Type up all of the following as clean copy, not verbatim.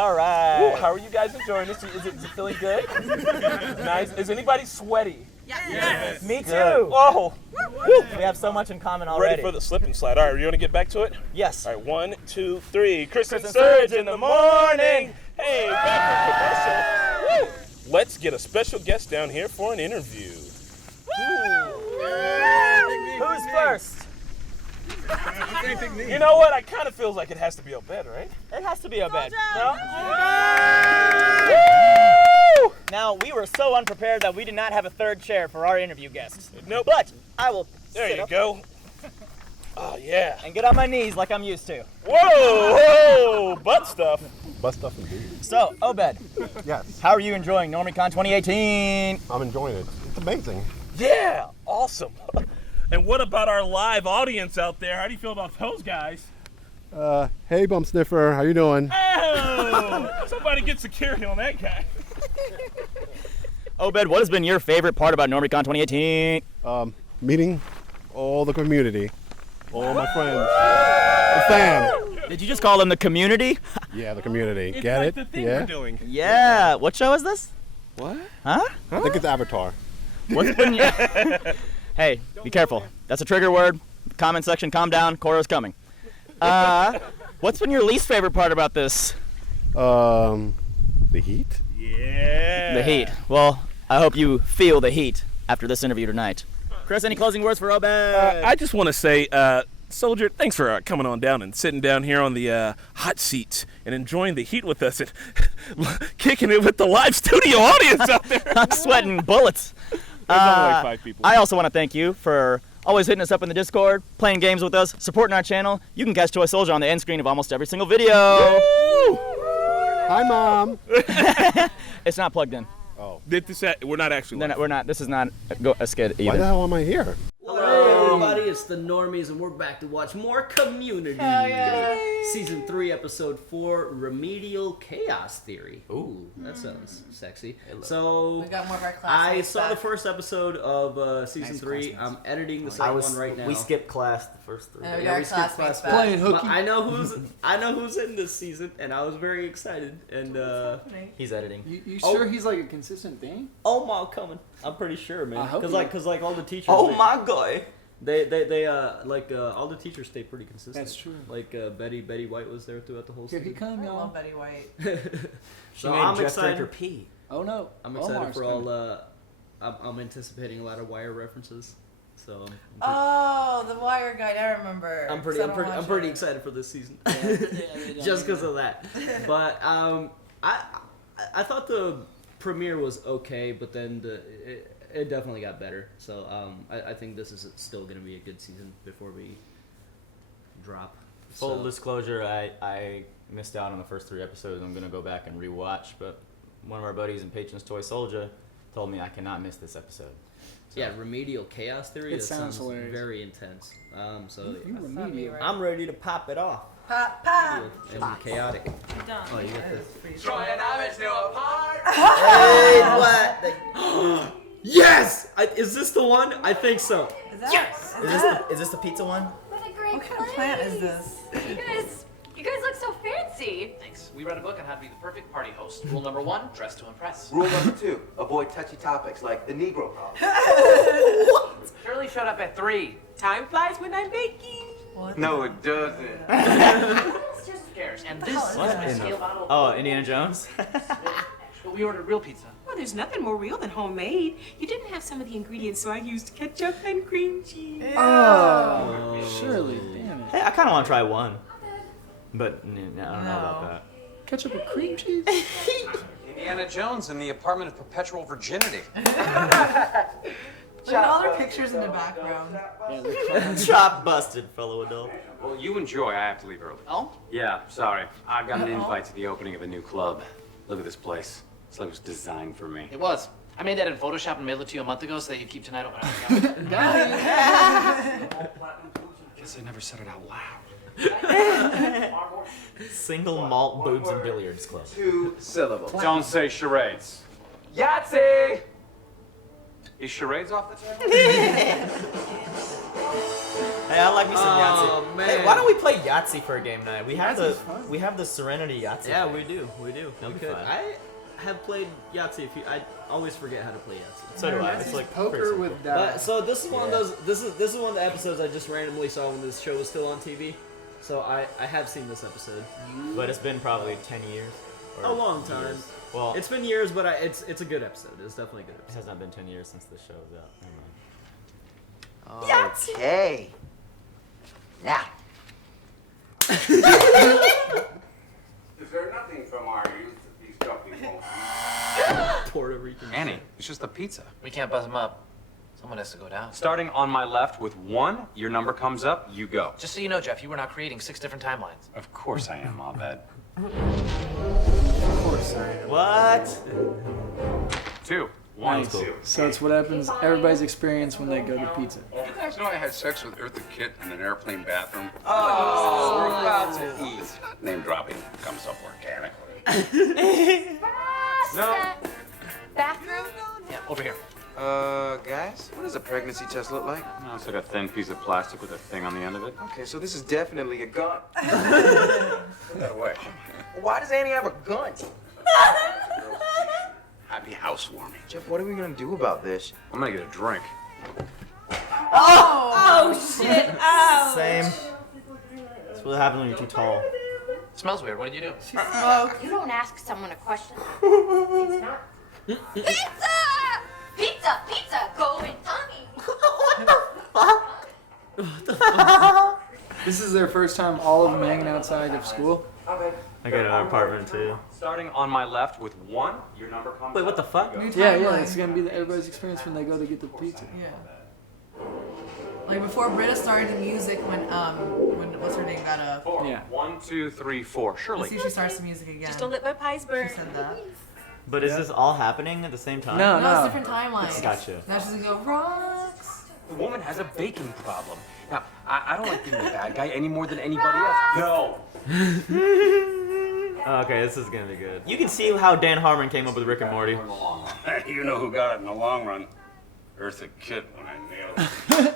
All right. Ooh, how are you guys enjoying this? Is it feeling good? Nice. Is anybody sweaty? Yes. Me too. Good. Whoa. We have so much in common already. Ready for the slip and slide. All right, you want to get back to it? Yes. All right, 1, 2, 3. Chris and Serge in the morning. Hey, back from commercial. Woo. Let's get a special guest down here for an interview. Who's first? You know what? I kind of feels like it has to be Obed, right? It has to be Obed. No? Woo! Now, we were so unprepared that we did not have a third chair for our interview guests. Nope. But I will There sit you up go. Oh, yeah. and get on my knees like I'm used to. Whoa, butt stuff. Butt stuff indeed. So, Obed, Yes, how are you enjoying NormieCon 2018? I'm enjoying it. It's amazing. Yeah, awesome. And what about our live audience out there? How do you feel about those guys? Hey, Bump Sniffer, how you doing? Oh, somebody get security on that guy. Obed, what has been your favorite part about NormieCon 2018? Meeting all the community, all my friends, the fam. Did you just call them the community? Yeah, the community. It's Get like it? the thing Yeah. we're doing. Yeah. What show is this? What? Huh? I think it's Avatar. What's been your... Hey, be careful. That's a trigger word. Comment section, calm down. Coro's coming. What's been your least favorite part about this? The heat. Yeah. The heat. Well, I hope you feel the heat after this interview tonight. Chris, any closing words for Obed? I just want to say, Soldier, thanks for coming on down and sitting down here on the hot seat and enjoying the heat with us and kicking it with the live studio audience out there. I'm sweating bullets. There's only like 5 people. I also want to thank you for always hitting us up in the Discord, playing games with us, supporting our channel. You can catch Toy Soldier on the end screen of almost every single video. Hi, Mom. It's not plugged in. Oh. We're not actually live. We're not. This is not a skit either. Why the hell am I here? Hello, everybody. It's the Normies, and we're back to watch more Community. Season 3, Episode 4, Remedial Chaos Theory. Ooh, that sounds sexy. So, We got more of our I classmates saw the back. first episode of Season 3. I'm editing the second one right now. We skipped class the first 3. And we Yeah, got we our skipped classmates class. back. Playing hooky. I know who's in this season, and I was very excited. And He's editing. You sure he's like a consistent thing? Omar coming. I'm pretty sure, man. I hope Cause like all the teachers. Oh they- my god. They all the teachers stay pretty consistent. That's true. Like Betty White was there throughout the whole Here he season. come, I y'all. love Betty White. She So made I'm Jeff excited. Draker pee. Oh no. I'm excited Omar's for coming. all. I'm anticipating a lot of Wire references. So Oh, the Wire Guide. I remember. I'm 'cause I don't watch I'm pretty it. excited for this season. they don't Just do because of that. But I thought the premiere was okay, but then it definitely got better. So I think this is still gonna be a good season before we drop. Full So- disclosure, I missed out on the first 3 episodes. I'm going to go back and rewatch, but one of our buddies and patrons, Toy Soldier, told me I cannot miss this episode. So, Yeah, Remedial Chaos Theory. It That sounds hilarious. very intense. So You That'd be remedial. right. I'm ready to pop it off. Pop, pop. And chaotic. Done. Oh, you got this. Hey, what? Yes! Is this the one? I think so. Is that, Is this the pizza one? What a great What kind of plant is this? You guys look so fancy. Thanks. We read a book on how to be the perfect party host. Rule number 1, dress to impress. Rule number 2, avoid touchy topics like the Negro problem. Shirley showed up at 3. Time flies when I'm baking. What No, it doesn't. Who cares? And this is my scale bottle. Oh, Indiana Jones? But we ordered real pizza. Well, there's nothing more real than homemade. You didn't have some of the ingredients, so I used ketchup and cream cheese. Oh, Shirley, damn it. Hey, I kind of want to try one. But I don't know about that. Ketchup and cream cheese? Indiana Jones in the Apartment of Perpetual Virginity. Look at all their pictures in the background. Yeah, they're trying. Chop busted, fellow adult. Well, you enjoy. I have to leave early. Oh? Yeah, sorry. I got an invite to the opening of a new club. Look at this place. It's like it was designed for me. It was. I made that in Photoshop and mailed it to you a month ago so that you'd keep tonight open. Guess I never said it out loud. Single malt boobs and billiards club. 2 syllables. Don't say charades. Yahtzee! Is charades off the table? Hey, I like me some Yahtzee. man. Hey, why don't we play Yahtzee for a game night? We have Yahtzee's fun. we have the Serenity Yahtzee. Yeah, we do. We That'd be could. fun. I have played Yahtzee. I always forget how to play Yahtzee. So do I. Yahtzee's It's like poker pretty with simple. dice. So this is one of those. This is one of the episodes I just randomly saw when this show was still on TV. So I have seen this episode. But it's been probably 10 years. or A long time. years. Well, It's been years, but it's a good episode. It's definitely a good it episode. has not been 10 years since the show was out. Never mind. Okay. Now. Is there nothing from our youth that these companies won't use? Puerto Rican. Annie, it's just a pizza. We can't buzz him up. Someone has to go down. Starting on my left with 1, your number comes up, you go. Just so you know, Jeff, you were not creating 6 different timelines. Of course I am, Abed. Of course, I am. What? 2, 1, Nice. 2. So it's what happens, everybody's experience when they go to pizza. Did you guys know I had sex with Eartha Kitt in an airplane bathroom? Oh, we're about to eat. Name dropping comes up organically. No. Bathroom? Yeah, over here. Guys, what does a pregnancy test look like? No, it's like a thin piece of plastic with a thing on the end of it. Okay, so this is definitely a gun. Put that away. Why does Annie have a gun? Happy housewarming. Jeff, what are we gonna do about this? I'm gonna get a drink. Oh shit! Oh. Same. That's what happens when you're too tall. Smells weird. What did you do? You don't ask someone a question. It's not. Pizza! Pizza! Pizza! Going tummy! This is their first time, all of them hanging outside of school. I got an apartment too. Starting on my left with 1, your number comes Wait, up. what the fuck? Yeah, it's gonna be everybody's experience when they go to get the pizza. Yeah. Like before Britta started the music when what's her name got a. 4. Yeah. 1, 2, 3, 4. Let's Shirley. see if she starts the music again. Just don't let my pies burn. She said that. But is this all happening at the same time? No, No, it's no. different timelines. Gotcha. Now she's gonna go rocks. The woman has a baking problem. Now, I don't like being the bad guy any more than anybody else. No. Okay, this is gonna be good. You can see how Dan Harmon came up with Rick and Morty. You know who got it in the long run? Eartha Kitt when I nailed it.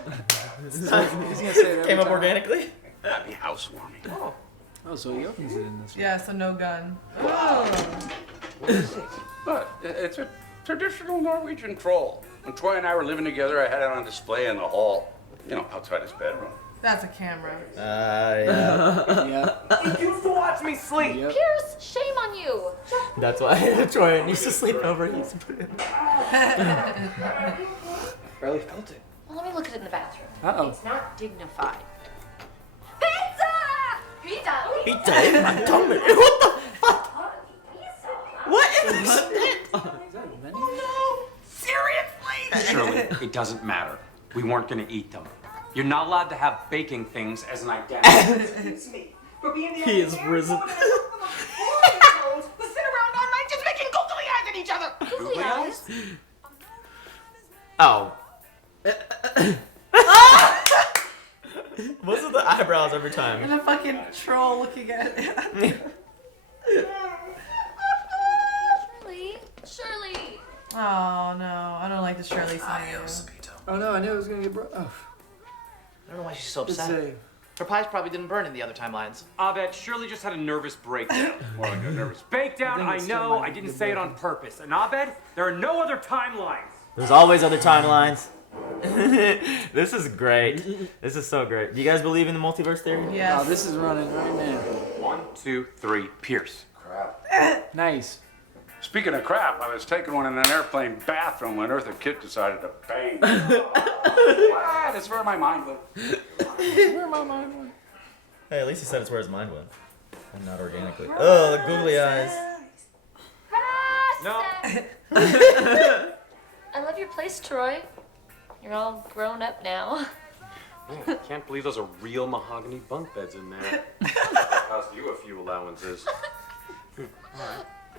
He's gonna say it every Came up time. organically? Happy housewarming. Oh, so he opens it in this one. Yeah, so no gun. Oh. But it's a traditional Norwegian troll. When Troy and I were living together, I had it on display in the hall. You know, outside his bedroom. That's a camera. Yeah. Yeah. You used to watch me sleep. Yep. Pierce, shame on you. That's why Troy used to sleep over. He used to put it in. Barely felt it. Well, let me look at it in the bathroom. Uh-oh. It's not dignified. Pizza! Pizza! Pizza in my tummy. What the fuck? What is that? Shirley, it doesn't matter. We weren't gonna eat them. You're not allowed to have baking things as an identity. He is risen. Googly eyes? Oh. What's with the eyebrows every time? And a fucking troll looking at it. Shirley? Shirley! Oh no, I don't like the Shirley song. Oh no, I knew it was gonna get broke. Oh, I don't know why she's so it's upset. a. Her pies probably didn't burn in the other timelines. Abed, Shirley just had a nervous breakdown. More like a nervous. Breakdown, I think I it's still know, might I didn't be say it broken. on purpose. And Abed, there are no other timelines. There's always other timelines. This is great. This is so great. Do you guys believe in the multiverse theory? Yes. Oh, this is running right now. 1, 2, 3, Pierce. Crap. Nice. Speaking of crap, I was taking one in an airplane bathroom when Eartha Kitt decided to bang. That's where my mind went. Where my mind went? Hey, at least he said it's where his mind went. And not organically. Oh, the googly eyes. No. I love your place, Troy. You're all grown up now. Yeah, can't believe those are real mahogany bunk beds in there. Cost you a few allowances.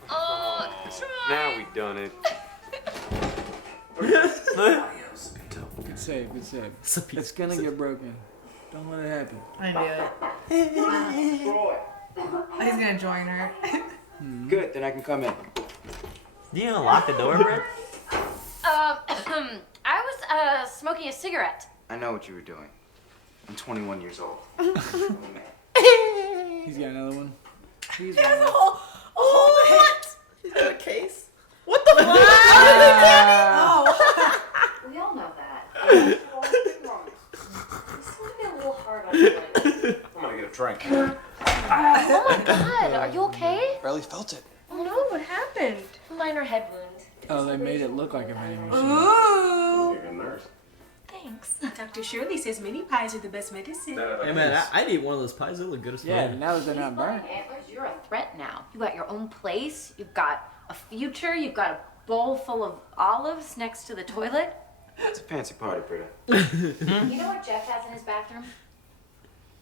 Oh, Troy! Now we done it. Good save, good save. It's gonna get broken. Don't let it happen. I knew it. He's gonna join her. Good, then I can come in. You gonna lock the door, Brett? I was smoking a cigarette. I know what you were doing. I'm 21 years old. He's got another one. He's He has a one. whole what? He's got a case. What the fuck? Oh. We all know that. You seem to be a little hard on you lately. I'm gonna get a drink. Oh my god, are you okay? Barely felt it. Oh no, what happened? Minor head wound. Oh, they made it look like a vending machine. Ooh. You're a nurse. Thanks. Dr. Shirley says mini pies are the best medicine. Hey man, I'd eat one of those pies. They look good as fuck. Yeah, now that they're not burnt. Antlers, you're a threat now. You got your own place. You've got a future. You've got a bowl full of olives next to the toilet. It's a fancy party, Britta. You know what Jeff has in his bathroom?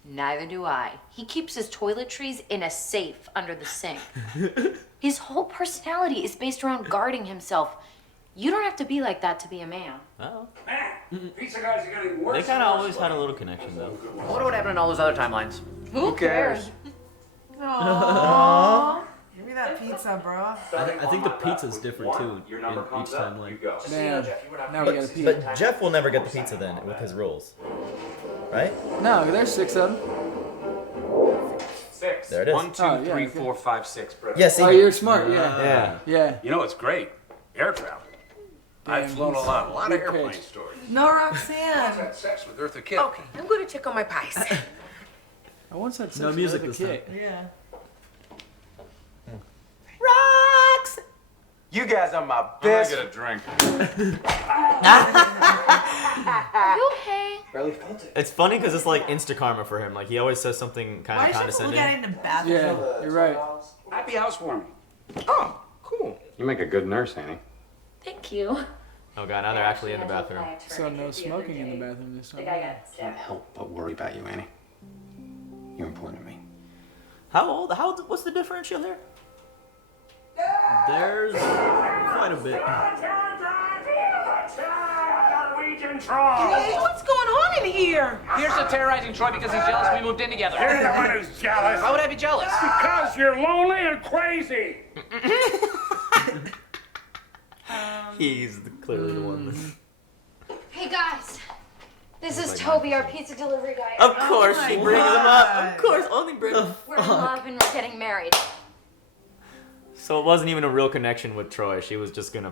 Neither do I. He keeps his toiletries in a safe under the sink. His whole personality is based around guarding himself. You don't have to be like that to be a man. Oh. Man, pizza guys are getting worse. They kind of always had a little connection, though. I wonder what happened in all those other timelines. Who cares? Aww. Give me that pizza, bro. I think the pizza's different too in each timeline. Man, now we got a pizza. But Jeff will never get the pizza then with his rules, right? No, there's 6 of them. 6. There it is. 1, 2, Oh, yeah, 3, okay. 4, 5, 6. Britta. Yeah, see. Oh, you're smart, yeah. Yeah. Yeah. You know what's great? Air travel. I've Damn, flown a he's lot of good airplane pitch. stories. No, I've Roxanne. had sex with Eartha Kitt. Okay, I'm going to check on my pies. I once had sex No with music a this kid. Yeah. Rocks! You guys are my I'm gonna best. get a drink. Are you okay? Barely felt it. It's funny because it's like insta karma for him. Like he always says something kind Why of does she have to look condescending. at it in the bathroom? Yeah, you're right. Happy housewarming. Oh, cool. You make a good nurse, Annie. Thank you. Oh god, now they're actually in the bathroom. So no smoking in the bathroom this time. Can't help but worry about you, Annie. You're important to me. How old? What's the differential here? There's quite a bit. Hey, what's going on in here? Here's to terrorizing Troy because he's jealous we moved in together. You're the one who's jealous. Why would I be jealous? Because you're lonely and crazy. He's clearly the one. Hey guys, this is Toby, our pizza delivery guy. Of course she brings him up. Of course, only bring him. We're in love and we're getting married. So it wasn't even a real connection with Troy. She was just gonna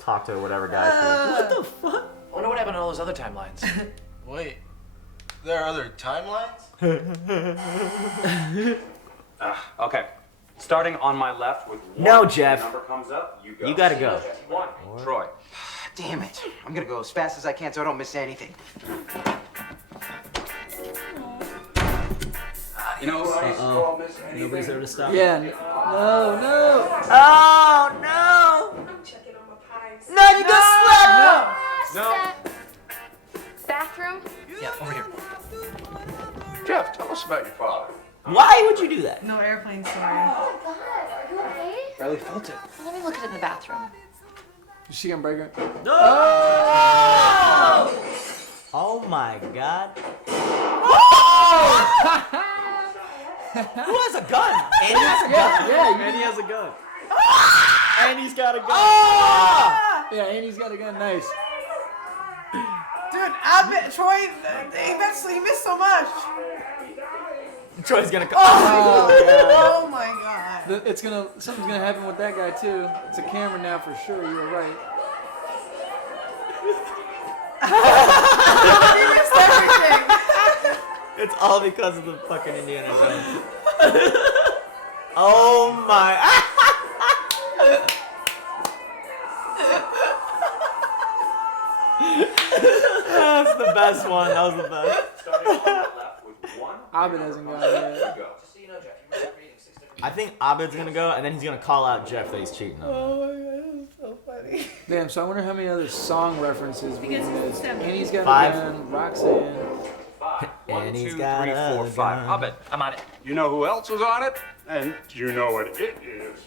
talk to whatever guy. What the fuck? I wonder what happened in all those other timelines. Wait, there are other timelines? Okay. Starting on my left with 1. No, Jeff. The number comes up, you go. You gotta go. 1. Troy. Damn it. I'm gonna go as fast as I can so I don't miss anything. You know who I used to call Miss Anything? Nobody's there to stop. Yeah. No. Oh no! I'm checking on my pies. No, you go slow. No. Bathroom? Yeah, over here. Jeff, tell us about your father. Why would you do that? No airplane story. Oh god, are you okay? Barely felt it. Let me look at it in the bathroom. Is she gonna break her? No! Oh my god. Who has a gun? Andy has a gun? Yeah, And he has a gun. Andy's got a gun. yeah, Annie's got a gun. Nice. Dude, I bet Troy, he missed so much. Troy's gonna come. Oh my god. Something's gonna happen with that guy too. It's a camera now for sure. You were right. He missed everything. It's all because of the fucking Indiana Jones. Oh my. That's the best one. That was the best. Starting on my left with 1. Abed hasn't gone yet. Go. Just so you know, Jeff, you were reading 6 different. I think Abed's gonna go, and then he's gonna call out Jeff that he's cheating on him. Oh my god, that's so funny. Damn. So I wonder how many other song references we Because can it's use. 7. Annie's got 5. a gun. Roxanne. 5. 1, And 2, he's 3, got 4, a 5. gun. Abed, I'm on it. You know who else was on it? And you know what it is.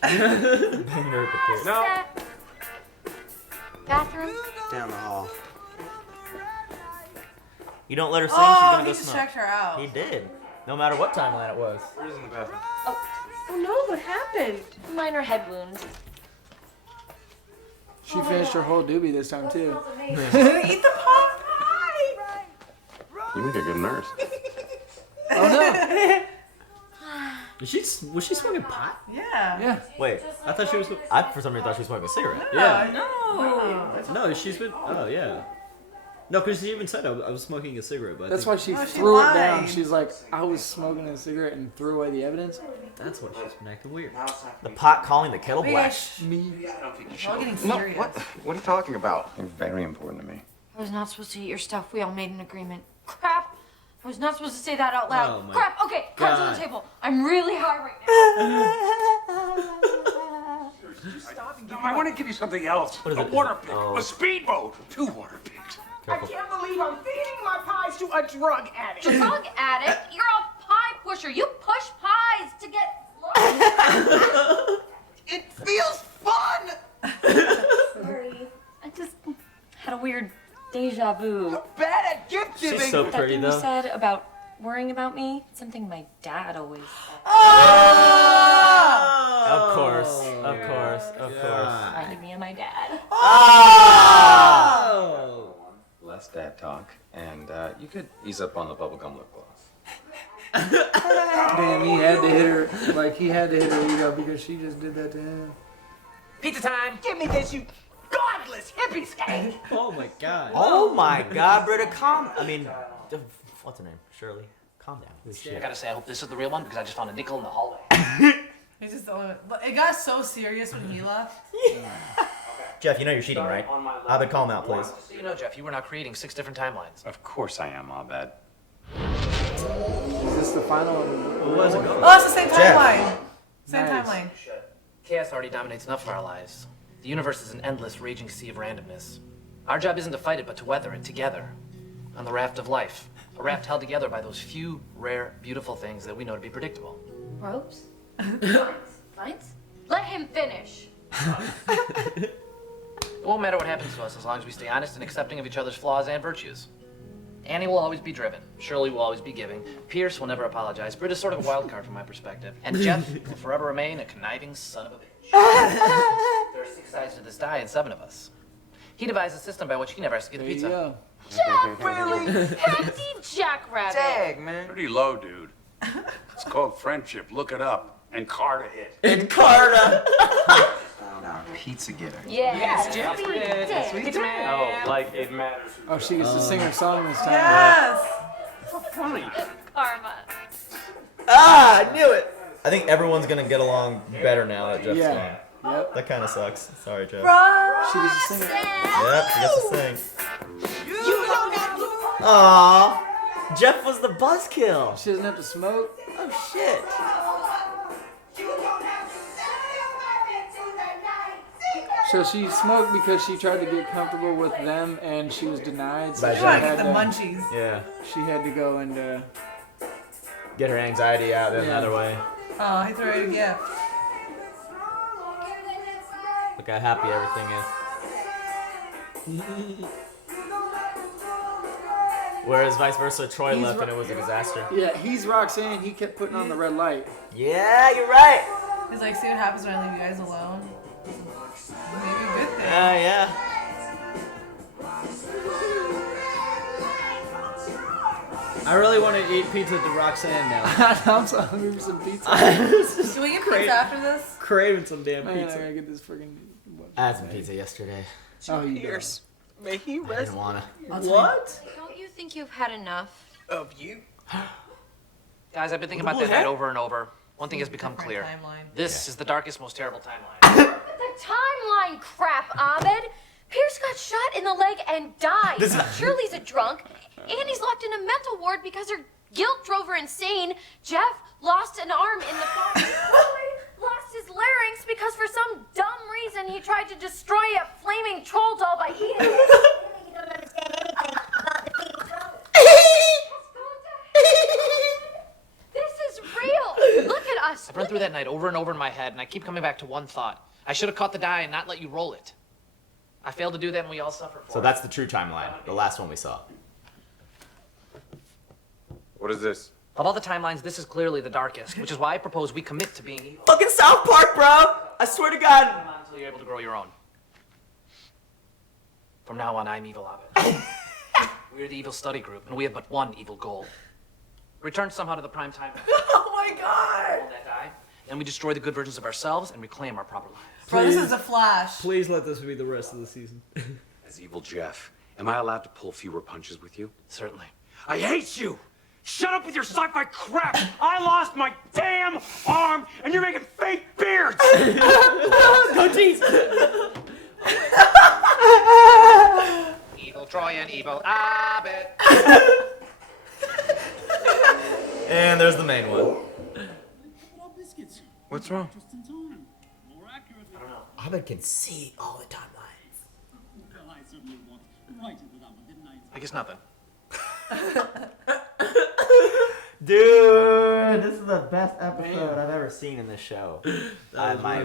No. Bathroom? Down the hall. You don't let her sing, she's gonna Oh, go he just smoke. checked her out. He did. No matter what timeline it was. Where's in the bathroom? Oh no, what happened? Minor head wound. She finished her whole doobie this time too. Eat the pot pie. You make a good nurse. Oh no. Was she smoking pot? Yeah. Yeah. Wait, I thought she was. I for some reason thought she was smoking a cigarette. Yeah. No. No, she's been. Oh yeah. No, because she even said I was smoking a cigarette. But I That's think why she Oh, she threw it down. lied. She's like, I was smoking a cigarette and threw away the evidence. that's why she's been acting weird. The pot calling the kettle Wait, black. Me. We're all getting No, serious. what are you talking about? You're very important to me. I was not supposed to eat your stuff. We all made an agreement. Crap! I was not supposed to say that out loud. Oh my Crap! Okay, cards on the God. table. I'm really high right now. I want to give you something else. What is A it? water pig, Oh. a speedboat, 2 water pigs. I can't believe I'm feeding my pies to a drug addict. Drug addict? You're a pie pusher. You push pies to get low. It feels fun. Sorry. I just had a weird deja vu. Bad at gift giving. She's so That pretty thing you though. said about worrying about me, something my dad always said. Of course, of course, of course. Reminded me of my dad. Oh. Less dad talk, and you could ease up on the bubblegum lip gloss. Damn, he had to hit her. Like, he had to hit her ego because she just did that to him. Pizza time. Give me this, you godless hippie skank. Oh my God. Oh my God, Britta, what's her name? Shirley. Calm down. I gotta say, I hope this is the real one because I just found a nickel in the hallway. He's just the only one. But it got so serious when he left. Jeff, you know you're cheating, right? Abed, call him out, please. So you know, Jeff, you were now creating 6 different timelines. Of course I am, Abed. Is this the final one? Where's it going? Oh, it's the same Jeff. timeline. Same Nice. timeline. Chaos already dominates enough of our lives. The universe is an endless, raging sea of randomness. Our job isn't to fight it, but to weather it together. On the raft of life. A raft held together by those few, rare, beautiful things that we know to be predictable. Ropes? Lines? Let him finish. It won't matter what happens to us as long as we stay honest and accepting of each other's flaws and virtues. Annie will always be driven. Shirley will always be giving. Pierce will never apologize. Britt is sort of a wild card from my perspective. And Jeff will forever remain a conniving son of a bitch. There are 6 sides to this die and 7 of us. He devised a system by which he never has to get a There you pizza. go. Jack, really? Hefty Jackrabbit. Dag, man. Pretty low, dude. It's called friendship. Look it up. And Carter hit. In Carter! Pizza getter. Yes, Jeff. Pizza Man. Oh, like it matters. Oh, she gets to sing her song this time. Yes. Karma. Ah, I knew it! I think everyone's gonna get along better now that Jeff's Yeah. gone. Yep. That kind of sucks. Sorry, Jeff. She gets to sing it. Yep, she gets to sing. Aww. Jeff was the buzzkill. She doesn't have to smoke. Oh, shit. So she smoked because she tried to get comfortable with them and she was denied. So By she You want to had get the to, munchies. Yeah. she had to go and Get her anxiety out in another way. Oh, he threw away a gift. Look how happy everything is. Whereas vice versa, Troy left and it was a disaster. yeah, he's Roxanne. He kept putting on the red light. Yeah, you're right. He's like, see what happens when I leave you guys alone. Maybe a good thing. Yeah. I really want to eat pizza to Roxanne now. I'm so hungry for some pizza. Can we get pizza after this? Craving some damn Man, I pizza. gotta get this freaking. I had some pizza yesterday. Oh, you Pierce, may he I rest didn't wanna. What? Don't you think you've had enough? of you. Guys, I've been thinking about that night over and over. One thing has become clear. Timeline. This is the darkest, most terrible timeline. The timeline crap, Ahmed. Pierce got shot in the leg and died. Shirley's a drunk. Annie's locked in a mental ward because her guilt drove her insane. Jeff lost an arm in the fire. Troy lost his larynx because for some dumb reason he tried to destroy a flaming troll doll by eating it. You don't understand anything about the This is real. Look at us. I've run through that night over and over in my head, and I keep coming back to one thought. I should have caught the die and not let you roll it. I failed to do that, and we all suffer for So it. that's the true timeline, the last one we saw. What is this? Of all the timelines, this is clearly the darkest, which is why I propose we commit to being evil Fucking South Park, bro! I swear to God! until you're able to grow your own. From now on, I'm evil, Abed. We're the evil study group, and we have but one evil goal. Return somehow to the prime time. Oh my god! All that die. Then we destroy the good versions of ourselves and reclaim our proper lives. Bro, this is a Flash. Please let this be the rest of the season. As evil Jeff, am I allowed to pull fewer punches with you? Certainly. I hate you! Shut up with your sci-fi crap! I lost my damn arm, and you're making fake beards! Goatees! Evil Troy and evil Abed. And there's the main one. What's wrong? Abed can see all the timelines. I guess nothing. Dude, this is the best episode I've ever seen in this show. In my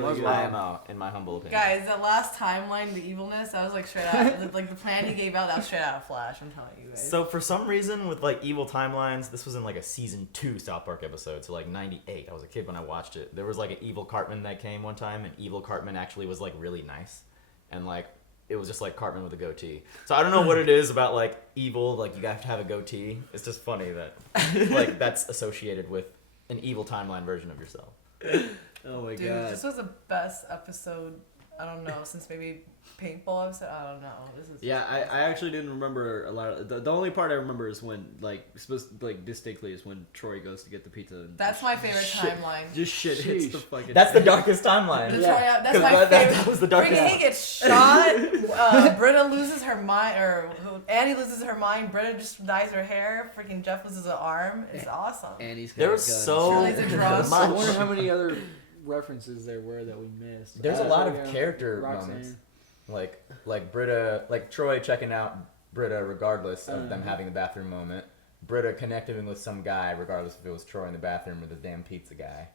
humble opinion. Guys, the last timeline, the evilness, that was like straight out, like the plan he gave out, that was straight out of Flash, I'm telling you guys. So for some reason, with like evil timelines, this was in like a season 2 South Park episode, so like 98. I was a kid when I watched it. There was like an evil Cartman that came one time, and evil Cartman actually was like really nice, and like it was just like Cartman with a goatee. So I don't know what it is about like evil, like you have to have a goatee. It's just funny that like that's associated with an evil timeline version of yourself. Oh my Dude, god. this was the best episode, I don't know, since maybe paintball episode. I don't know. This is Yeah, I actually didn't remember a lot of the only part I remember is when like distinctly is when Troy goes to get the pizza. And That's my favorite timeline. Just shit hits the fucking. That's the darkest timeline. That's my favorite. That was the darkest. Freaking he gets shot. Britta loses her mind, Annie loses her mind. Britta just dyes her hair. Freaking Jeff loses an arm. It's awesome. Annie's There was so Shirley's a drunk. I wonder how many other references there were that we missed. There's a lot of Yeah, character Roxanne. moments, like Britta, like Troy checking out Britta regardless of them having the bathroom moment. Britta connecting with some guy regardless if it was Troy in the bathroom or the damn pizza guy.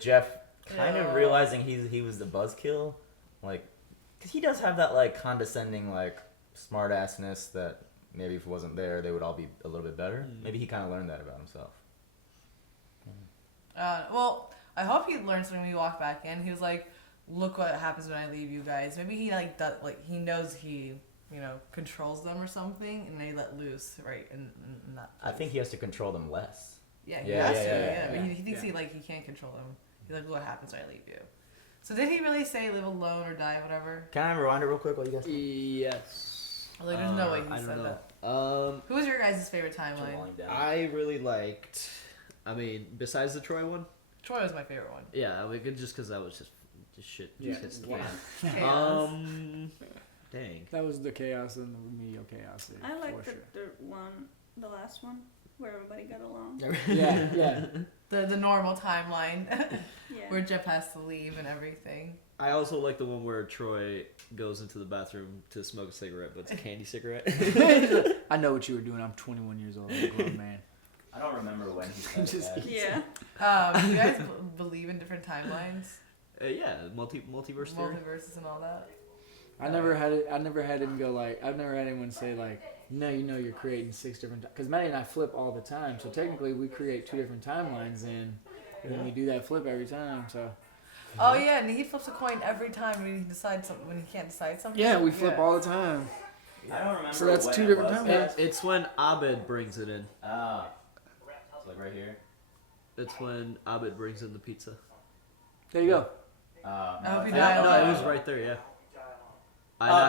Jeff kind of realizing he was the buzzkill, like, cause he does have that like condescending like smartassness that maybe if it wasn't there they would all be a little bit better. Maybe he kind of learned that about himself. Well, I hope he learned something when he walked back in. He was like, "Look what happens when I leave you guys." Maybe he like does, like he knows he controls them or something, and they let loose right in that place. I think he has to control them less. Yeah, he has to. But he thinks he can't control them. He's like, "What happens when I leave you?" So did he really say live alone or die, whatever? Can I rewind it real quick while you guys? Yes. Like, there's no way he I don't said know. that. Who was your guys' favorite timeline? I really liked. I mean, besides the Troy one. Troy was my favorite one. Yeah, I mean, just because that was just shit. Yeah. Just hits the Wow. fan. Chaos. Dang. That was the chaos and the remedial chaos. I like for sure. the last one, where everybody got along. Yeah. The normal timeline Yeah. where Jeff has to leave and everything. I also like the one where Troy goes into the bathroom to smoke a cigarette, but it's a candy cigarette. I know what you were doing. I'm 21 years old. I'm a grown man. I don't remember when he said that. Yeah. Do you guys believe in different timelines? Yeah, multiverse theory. Multiverses and all that? I never had him go like. I've never had anyone say like, no, you're creating 6 different. Because Maddie and I flip all the time, so technically we create 2 different timelines, and we do that flip every time. So. Oh yeah, and he flips a coin every time when he decides something. When he can't decide something. Yeah, we flip all the time. I don't remember. So that's when 2 it different was. timelines. It's when Abed brings it in. It's like right here. It's when Abed brings in the pizza. There you go. I hope you No, die. it was right there. Yeah.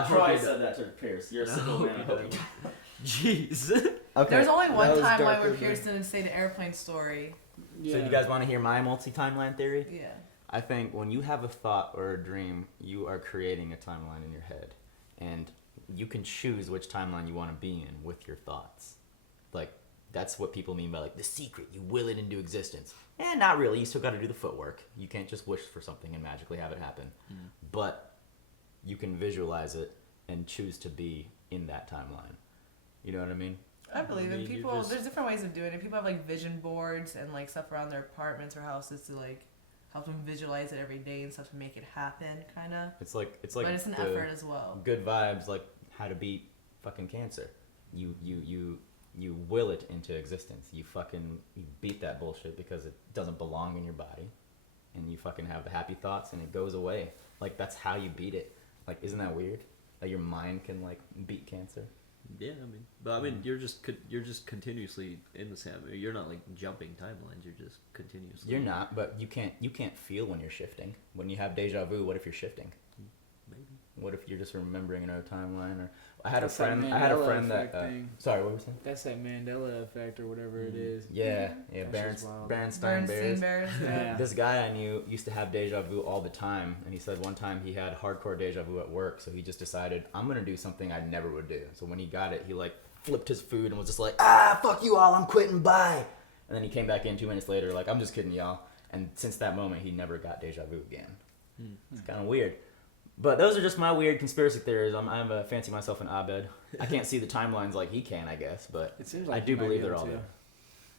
Troy said that to Pierce. You're a single man. I hope you die. Jeez. Okay. There's only one That was timeline darker where than- Pierce didn't say the airplane story. So you guys want to hear my multi-timeline theory? Yeah. I think when you have a thought or a dream, you are creating a timeline in your head. And you can choose which timeline you want to be in with your thoughts. Like, that's what people mean by, like, the secret. You will it into existence. And not really. You still got to do the footwork. You can't just wish for something and magically have it happen. But you can visualize it and choose to be in that timeline. You know what I mean? I believe in mean, you people. just- There's different ways of doing it. People have like vision boards and like stuff around their apartments or houses to like help them visualize it every day and stuff to make it happen, kind of. It's like But it's an the effort as well. Good vibes, like how to beat fucking cancer. You will it into existence. You beat that bullshit because it doesn't belong in your body, and you fucking have the happy thoughts and it goes away. Like that's how you beat it. Like isn't that weird? Like your mind can like beat cancer. Yeah, I mean, you're just continuously in the same. You're not like jumping timelines. You're just continuously. You're not, but you can't feel when you're shifting. When you have deja vu, what if you're shifting? Maybe. What if you're just remembering another timeline? Or I had That's a friend. that I had a Mandela friend that. effect thing. Sorry, what were you saying? That's that Mandela effect or whatever it is. Yeah, That's just wild. Bernstein Bears. Yeah. This guy I knew used to have deja vu all the time, and he said one time he had hardcore deja vu at work, so he just decided, I'm gonna do something I never would do. So when he got it, he like flipped his food and was just like, fuck you all, I'm quitting, bye. And then he came back in 2 minutes later, like, I'm just kidding y'all. And since that moment, he never got deja vu again. It's kind of weird. But those are just my weird conspiracy theories. I fancy myself an Abed. I can't see the timelines like he can, I guess, but It seems like I do he might believe be they're able all to.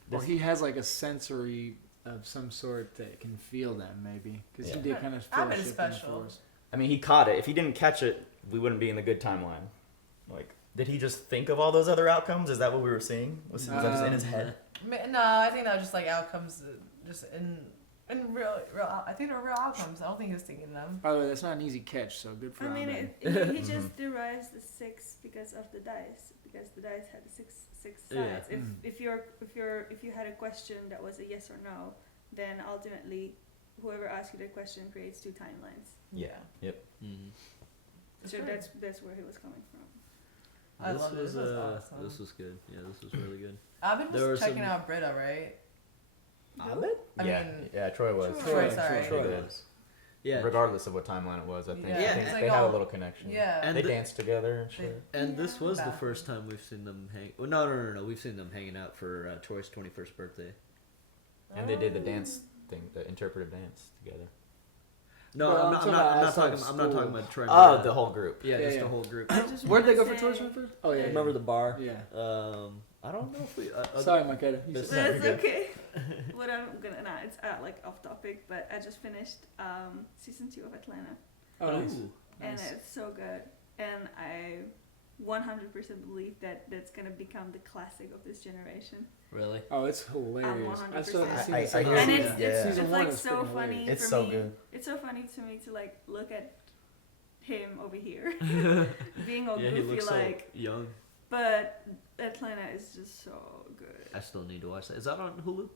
there. Or he has like a sensory of some sort that can feel them, maybe. Because he did kind of feel Abed a is shift in the special. force. I mean, he caught it. If he didn't catch it, we wouldn't be in the good timeline. Like, did he just think of all those other outcomes? Is that what we were seeing? Was that just in his head? No, I think that was just like outcomes, just in real. I think they're real outcomes. I don't think he was thinking them. By the way, that's not an easy catch, so good for I mean, Ahmed. he just derives the 6 because of the dice, because the dice had six Yeah. sides. If you had a question that was a yes or no, then ultimately whoever asked you the question creates 2 timelines. Yeah. Yep. So that's where he was coming from. I love this. was Awesome. this was good. Yeah, this was really good. Abed There was were checking some- out Britta, right? Abed? I mean, Yeah, Troy was. Troy, sorry. Troy was. Yeah. Regardless of what timeline it was, I think, Yeah, I think it's they like had a all- little connection. yeah. And they the- danced together and shit. And this was the Bathroom. first time we've seen them hang. Well, no. We've seen them hanging out for Troy's 21st birthday. And they did the dance thing, the interpretive dance together. No, Well, I'm I'm not talking talking. about I'm not talking school. about Troy. and Oh, Britta. the whole group. Yeah, Yeah, just yeah. the whole group. Where'd they go for Toys first? Oh, yeah. Remember the bar? Yeah. I don't know if we. Sorry, Makeda. This- That's okay. What I'm gonna it's like off topic, but I just finished season 2 of Atlanta, Oh, nice. Ooh. and Nice. it's so good, and I 100% believe that that's gonna become the classic of this generation. Really? Oh, it's hilarious. I'm I still haven't 100%. seen I the second hear And you. season. Yeah. it's Season one like is so freaking funny hilarious. It's for so me. good. It's so funny to me to like look at him over here being all Yeah, he goofy looks like, so young. but Atlanta is just so good. I still need to watch that. Is that on Hulu?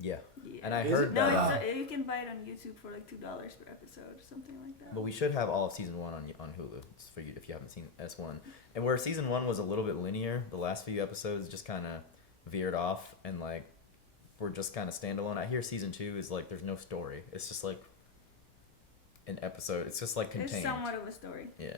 Yeah. Yeah. And I Is heard it? No, that. you can buy it on YouTube for like $2 per episode, something like that. But we should have all of season 1 on Hulu it's for you if you haven't seen S1. And where season 1 was a little bit linear, the last few episodes just kind of veered off and like were just kind of standalone. I hear season 2 is like there's no story. It's just like an episode. It's just like contained. It's somewhat of a story. Yeah.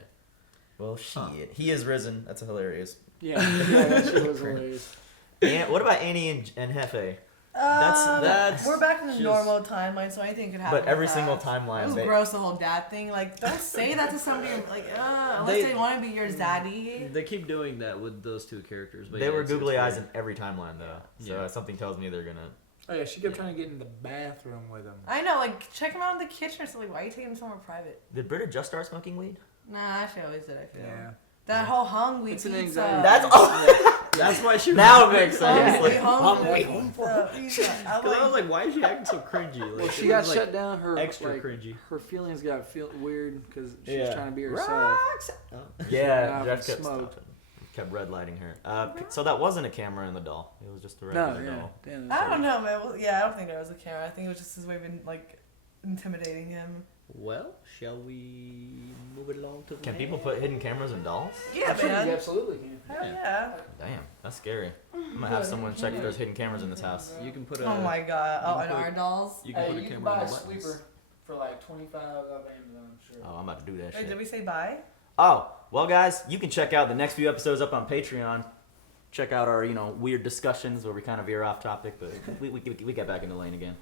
Well, shit. He is risen. That's hilarious. Yeah, that shit was hilarious. And what about Annie and Hefe? That's We're back in the just- normal timeline, so anything could happen. But every with single that. timeline, It was they- gross, the whole dad thing. Like, don't say that to somebody. Like, unless they want to be your zaddy. They keep doing that with those 2 characters. But They yeah, were it's googly eyes weird. in every timeline though. So Yeah. something tells me they're gonna. Oh yeah, she kept trying to get in the bathroom with him. I know, like, check him out in the kitchen or something. Why are you taking him somewhere private? Did Britta just start smoking weed? Nah, she always did, I feel. Yeah. That whole hungry It's an pizza. anxiety. That's why she. Now it makes sense. Hungry, Like, hungry pizza. I'm Because I was like, like, why is she acting so cringy? Like, Well, she it got was, like, shut down. Her extra like, cringy. her feelings got weird because she was Yeah. trying to be herself. Oh. Yeah, She Jeff kept smoked. stopping. Kept red lighting her. So that wasn't a camera in the doll. It was just a No, regular yeah. doll. Damn, I don't know, man. Well, yeah, I don't think there was a camera. I think it was just his way of, like, intimidating him. Well, shall we move it along to the Can people put hidden cameras in dolls? Yeah, Sure, man. you absolutely can. Hell yeah. Damn, that's scary. I'm gonna have someone check if there's hidden cameras in this house. You can put a. Oh my god. Oh, you and can our put- dolls? You can Hey, put a you can camera buy on a the buttons. sweeper for like $25 off Amazon, I'm sure. Oh, I'm about to do that Wait, did shit. we say bye? Oh, well, guys, you can check out the next few episodes up on Patreon. Check out our, weird discussions where we kind of veer off topic, but we get back in the lane again.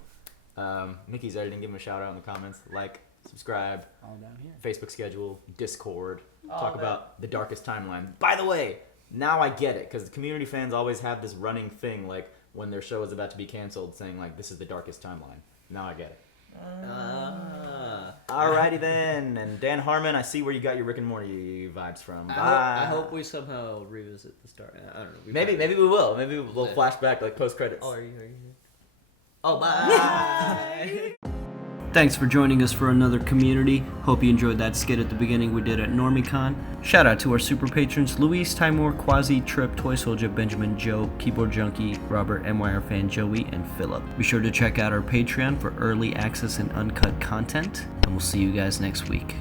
Mickey's editing. Give him a shout out in the comments. Like, subscribe. All down here. Facebook schedule, Discord. All Talk that. about the darkest timeline. By the way, now I get it, because the community fans always have this running thing, like when their show is about to be canceled, saying like, this is the darkest timeline. Now I get it. Alrighty then. And Dan Harmon, I see where you got your Rick and Morty vibes from. Bye. I hope we somehow revisit the start. I don't know. Maybe we will. Maybe we'll Yeah. flashback like post credits. Oh, are you here? Oh, bye. Thanks for joining us for another community. Hope you enjoyed that skit at the beginning we did at NormieCon. Shout out to our super patrons Luis, Timor, Quasi, Trip, Toy Soldier, Benjamin, Joe, Keyboard Junkie, Robert, MYR Fan, Joey, and Philip. Be sure to check out our Patreon for early access and uncut content, and we'll see you guys next week.